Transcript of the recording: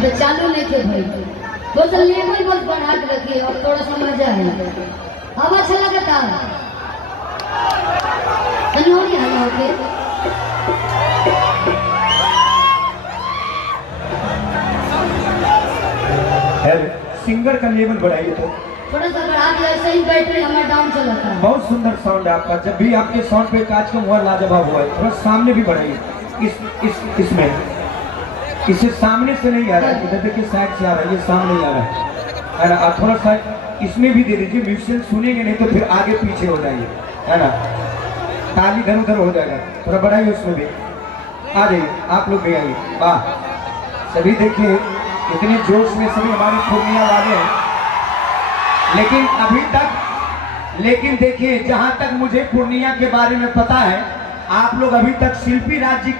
अब तो चालू नहीं थे भाई, तो लेवल बहुत बढ़ा के रखिए और थोड़ा सा मजा है। अब अच्छा लगा था कन्हौड़ी आया होके सिंगर का लेवल बढ़ाइए तो थोड़ा सा बढ़ा दिया, ऐसे ही बैटरी हमारा डाउन चला था। बहुत सुंदर साउंड है आपका, जब भी आपके साउंड पे काज का हुआ लाजवाब हुआ है। थोड़ा सामने भी बढ़ाइए इसमें, इससे सामने से नहीं आ रहा है, इधर देखिए साइड से आ रहा है, ये सामने नहीं आ रहा है ना। आप थोड़ा सा इसमें भी दे दीजिए, म्यूजिशियन सुनेंगे नहीं तो फिर आगे पीछे हो जाएंगे, है ना। ताली इधर उधर हो जाएगा, थोड़ा बढ़ाइए उसमें भी। आ जाइए आप लोग भी आइए, वाह सभी देखिए इतने जोश में सभी हमारे पूर्णिया वाले हैं। लेकिन देखिए जहां तक मुझे पूर्णिया के बारे में पता है, आप लोग अभी तक शिल्पी राज जी का